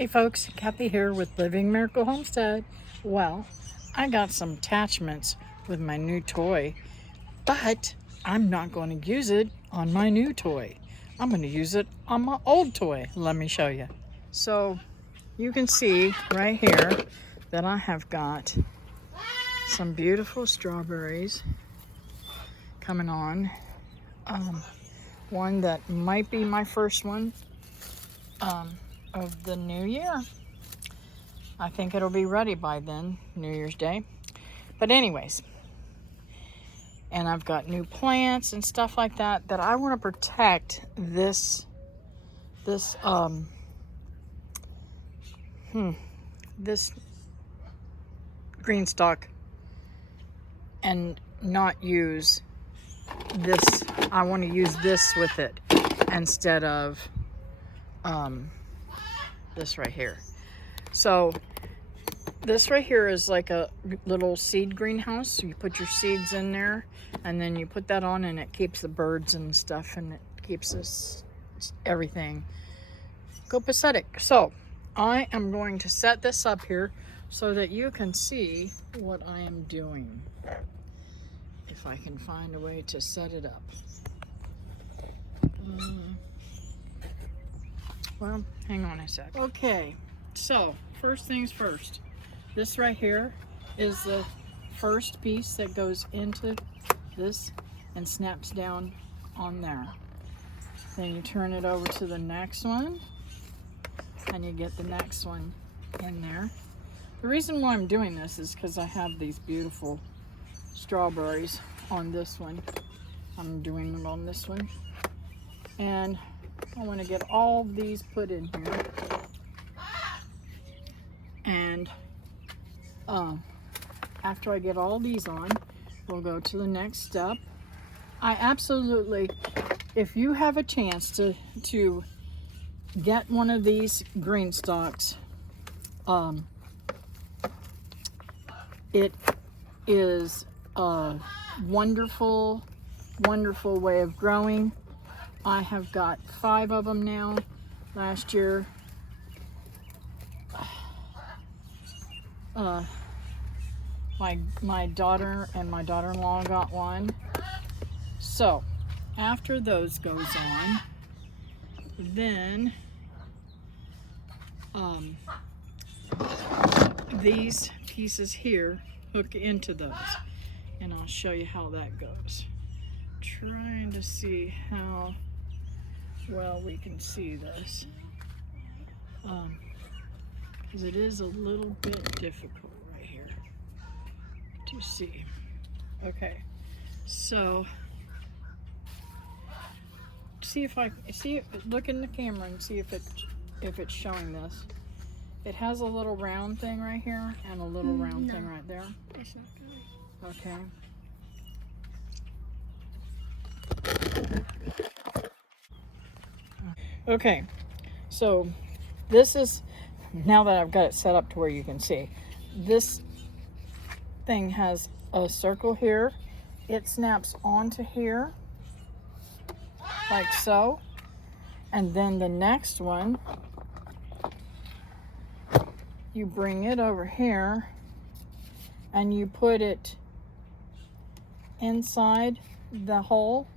Hey folks, Kathy here with Living Miracle Homestead. Well, I got some attachments with my new toy, but I'm not going to use it on my new toy. I'm going to use it on my old toy. Let me show you. So you can see right here that I have got some beautiful strawberries coming on. One that might be my first one of the new year. I think it'll be ready by then, New Year's Day. But anyways, and I've got new plants and stuff like that I want to protect this green stalk and not use this. I want to use this with it instead of this right here. So this right here is like a little seed greenhouse. So you put your seeds in there and then you put that on and it keeps the birds and stuff, and it keeps this everything copacetic. So I am going to set this up here so that you can see what I am doing. If I can find a way to set it up. Well, hang on a sec. Okay, so first things first. This right here is the first piece that goes into this and snaps down on there. Then you turn it over to the next one and you get the next one in there. The reason why I'm doing this is because I have these beautiful strawberries on this one. I'm doing them on this one. And I want to get all these put in here. And after I get all these on, we'll go to the next step. I absolutely, if you have a chance to get one of these green stalks, it is a wonderful, wonderful way of growing. I have got 5 of them now. Last year, my daughter and my daughter-in-law got one. So after those goes on, then these pieces here hook into those, and I'll show you how that goes. Trying to see how well we can see this, because it is a little bit difficult right here to see. Okay, so see if I see. Look in the camera and see if it's showing this. It has a little round thing right here and a little round thing right there. It's not good. Okay. Okay, so this is, now that I've got it set up to where you can see, this thing has a circle here. It snaps onto here, like so. And then the next one, you bring it over here and you put it inside the hole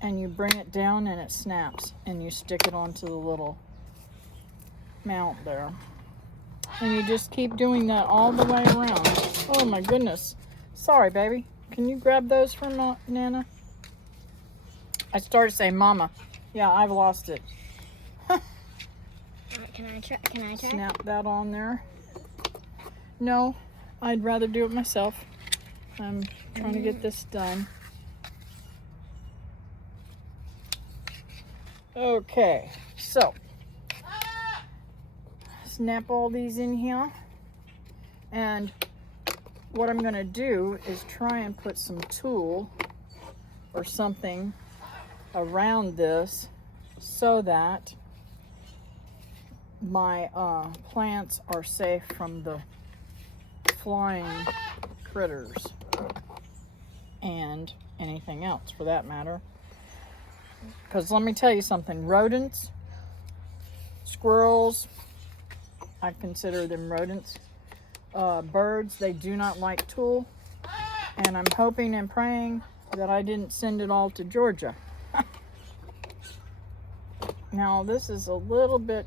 and you bring it down and it snaps, and you stick it onto the little mount there. And you just keep doing that all the way around. Oh my goodness. Sorry, baby. Can you grab those from Nana? I started saying mama. Yeah, I've lost it. Can I try? Snap that on there. No, I'd rather do it myself. I'm trying to get this done. Okay, so snap all these in here, and what I'm going to do is try and put some tulle or something around this so that my plants are safe from the flying critters and anything else for that matter. Because let me tell you something, rodents, squirrels, I consider them rodents. Birds, they do not like tulle. And I'm hoping and praying that I didn't send it all to Georgia. Now, this is a little bit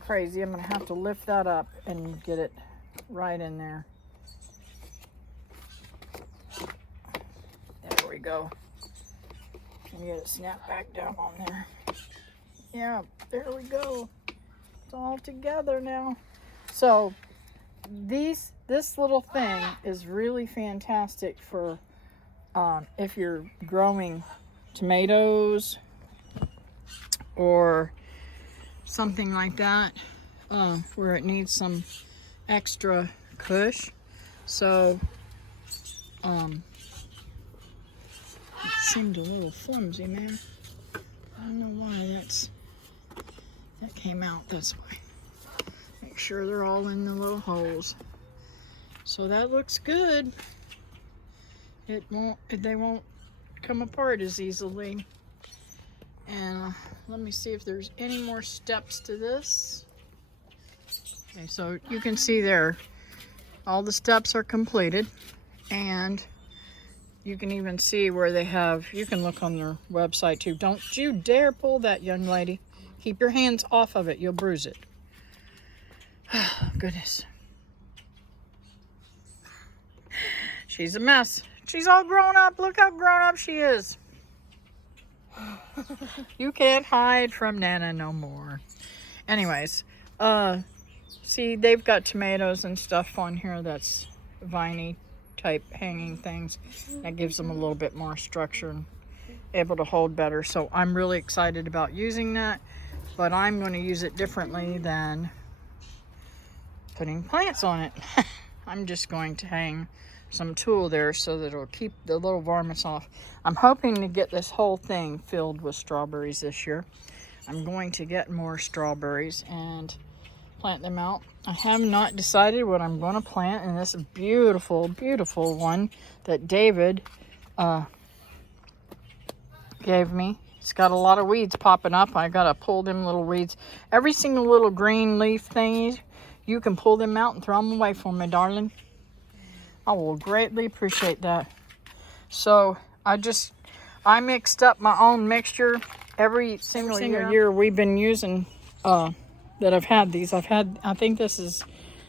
crazy. I'm going to have to lift that up and get it right in there. There we go. And get it snapped back down on there. Yeah, there we go. It's all together now. So, this little thing is really fantastic for if you're growing tomatoes or something like that, where it needs some extra cush. So it seemed a little flimsy, man. I don't know why that came out this way. Make sure they're all in the little holes. So that looks good. They won't come apart as easily. And let me see if there's any more steps to this. Okay, so you can see there, all the steps are completed, and you can even see where they have, you can look on their website too. Don't you dare pull that, young lady. Keep your hands off of it, you'll bruise it. Oh, goodness. She's a mess. She's all grown up. Look how grown up she is. You can't hide from Nana no more. Anyways, see, they've got tomatoes and stuff on here that's viney type hanging things. That gives them a little bit more structure and able to hold better. So I'm really excited about using that, but I'm going to use it differently than putting plants on it. I'm just going to hang some tulle there so that it'll keep the little varmints off. I'm hoping to get this whole thing filled with strawberries this year. I'm going to get more strawberries and plant them out. I have not decided what I'm going to plant in this beautiful, beautiful one that David gave me. It's got a lot of weeds popping up. I gotta pull them little weeds. Every single little green leaf thingy, you can pull them out and throw them away for me, darling. I will greatly appreciate that. So I mixed up my own mixture every single year we've been using that I've had these. I think this is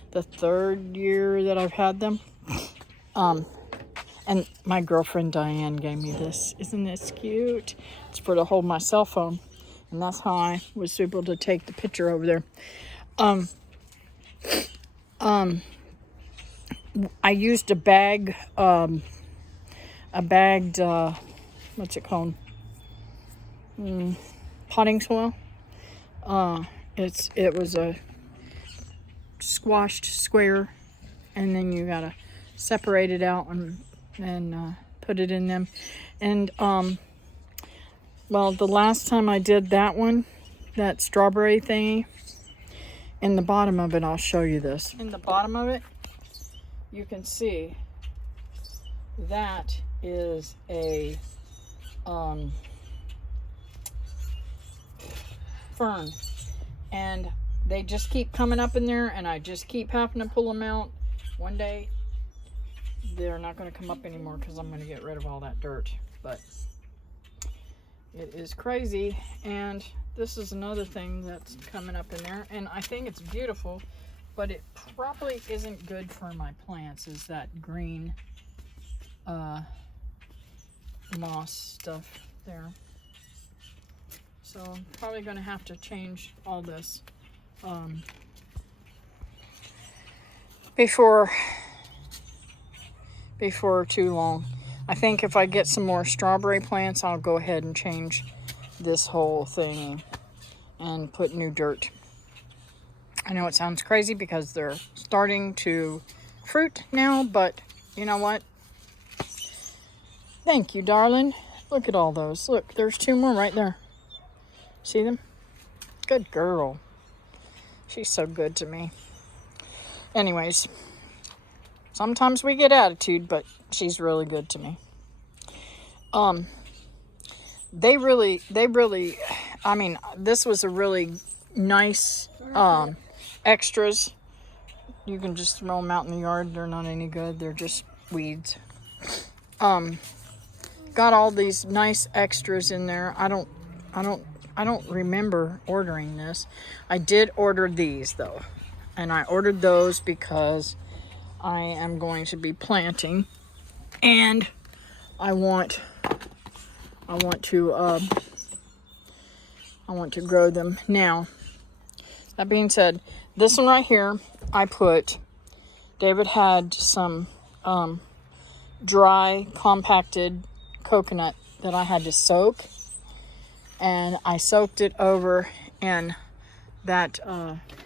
the 3rd year that I've had them. And my girlfriend Diane gave me this. Isn't this cute? It's for to hold my cell phone. And that's how I was able to take the picture over there. I used a bagged, what's it called? Potting soil. It was a squashed square, and then you gotta separate it out and put it in them. And well, the last time I did that one, that strawberry thingy, in the bottom of it, I'll show you this. In the bottom of it, you can see that is a fern, and they just keep coming up in there, and I just keep having to pull them out. One day they're not going to come up anymore because I'm going to get rid of all that dirt, but it is crazy. And this is another thing that's coming up in there, and I think it's beautiful, but it probably isn't good for my plants, is that green moss stuff there. So I'm probably going to have to change all this before too long. I think if I get some more strawberry plants, I'll go ahead and change this whole thing and put new dirt. I know it sounds crazy because they're starting to fruit now, but you know what? Thank you, darling. Look at all those. Look, there's 2 more right there. See them? Good girl. She's so good to me. Anyways, sometimes we get attitude, but she's really good to me. They really, I mean, this was a really nice extras. You can just throw them out in the yard. They're not any good. They're just weeds. Got all these nice extras in there. I don't remember ordering this. I did order these though. And I ordered those because I am going to be planting and I want to grow them. Now, that being said, this one right here, David had some dry, compacted coconut that I had to soak. And I soaked it over in that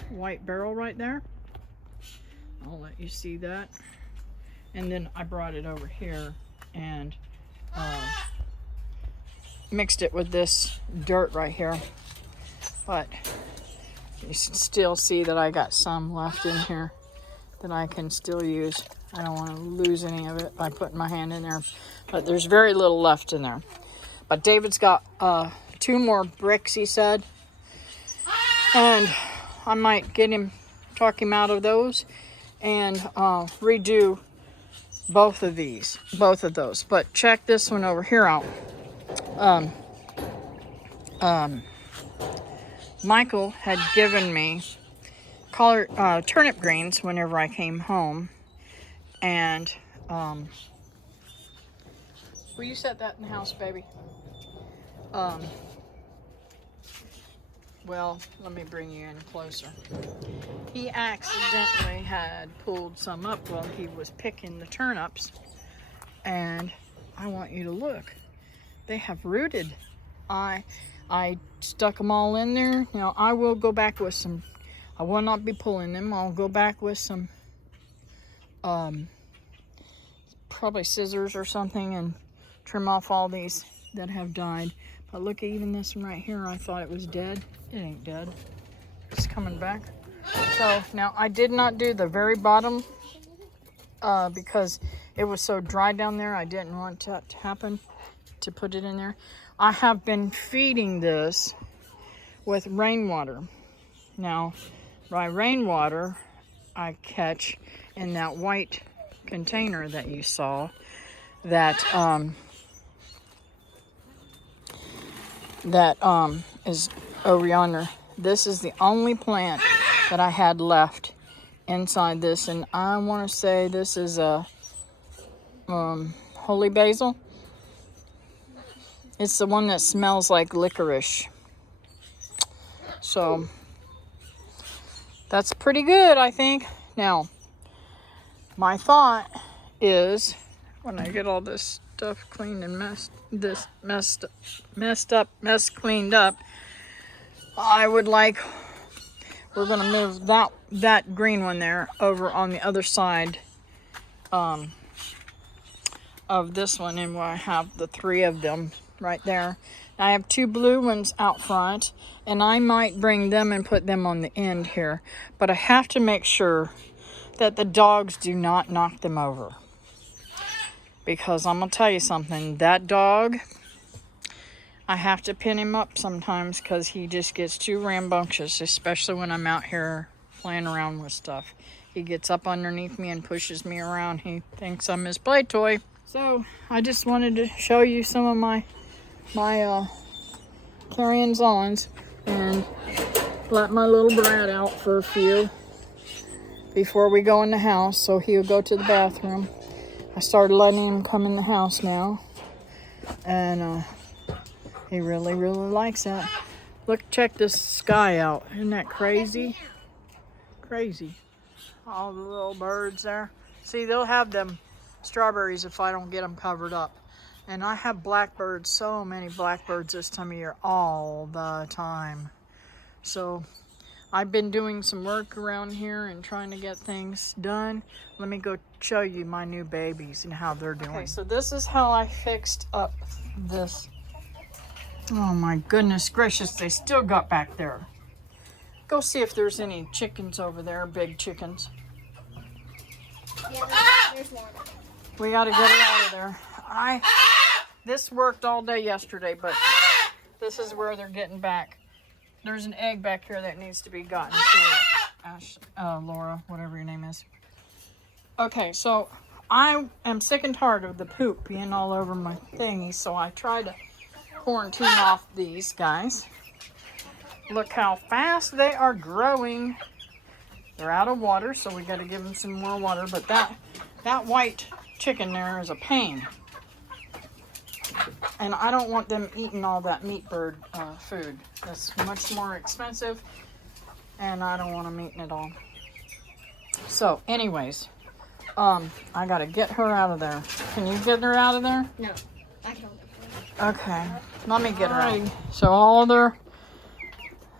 white barrel right there. I'll let you see that. And then I brought it over here and mixed it with this dirt right here. But you still see that I got some left in here that I can still use. I don't want to lose any of it by putting my hand in there. But there's very little left in there. But David's got 2 more bricks, he said. And I might talk him out of those and redo both of those. But check this one over here out. Michael had given me turnip greens whenever I came home. And will you set that in the house, baby? Well, let me bring you in closer. He accidentally had pulled some up while he was picking the turnips. And I want you to look. They have rooted. I stuck them all in there. Now, I will go back with some. I will not be pulling them. I'll go back with some probably scissors or something and trim off all these that have died. But look, even this one right here, I thought it was dead. It ain't dead. It's coming back. So now I did not do the very bottom because it was so dry down there. I didn't want that to happen, to put it in there. I have been feeding this with rainwater. Now, by rainwater, I catch in that white container that you saw that is over yonder. This is the only plant that I had left inside this, and I want to say this is a holy basil. It's the one that smells like licorice. So that's pretty good, I think. Now, my thought is when I get all this stuff cleaned and mess cleaned up, we're gonna move that green one there over on the other side of this one, and I have the 3 of them right there. I have 2 blue ones out front, and I might bring them and put them on the end here, but I have to make sure that the dogs do not knock them over, because I'm gonna tell you something, that dog, I have to pin him up sometimes because he just gets too rambunctious, especially when I'm out here playing around with stuff. He gets up underneath me and pushes me around. He thinks I'm his play toy. So I just wanted to show you some of my carryings-ons and let my little brat out for a few before we go in the house, so he'll go to the bathroom. I started letting him come in the house now, and he really, really likes that. Look, check this sky out. Isn't that crazy? Crazy. All the little birds there. See, they'll have them strawberries if I don't get them covered up. And I have blackbirds, so many blackbirds this time of year, all the time. So I've been doing some work around here and trying to get things done. Let me go show you my new babies and how they're doing. Okay, so this is how I fixed up this. Oh my goodness gracious, they still got back there. Go see if there's any chickens over there, big chickens. Yeah, there's one. We gotta get it out of there. This worked all day yesterday, but this is where they're getting back. there's an egg back here that needs to be gotten to. Laura, whatever your name is. Okay, so I am sick and tired of the poop being all over my thingy, so I tried to quarantine off these guys. Look how fast they are growing. They're out of water, so we got to give them some more water. But that white chicken there is a pain. And I don't want them eating all that meat bird food. That's much more expensive, and I don't want them eating it all. So, anyways, I got to get her out of there. Can you get her out of there? No, I can hold it. Okay, let me get her out. So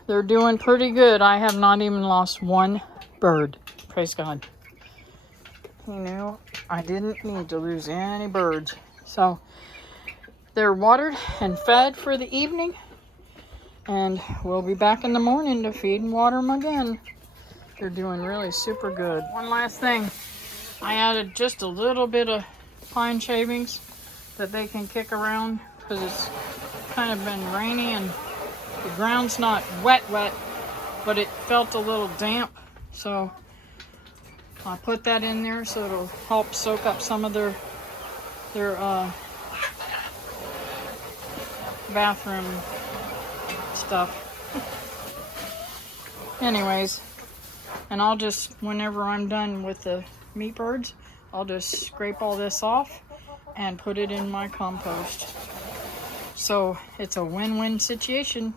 they're doing pretty good. I have not even lost one bird. Praise God. You know, I didn't need to lose any birds. So they're watered and fed for the evening, and we'll be back in the morning to feed and water them again. They're doing really super good. One last thing, I added just a little bit of pine shavings that they can kick around because it's kind of been rainy and the ground's not wet, but it felt a little damp. So I put that in there so it'll help soak up some of their bathroom stuff. Anyways, and I'll just, whenever I'm done with the meat birds, I'll just scrape all this off and put it in my compost. So it's a win-win situation.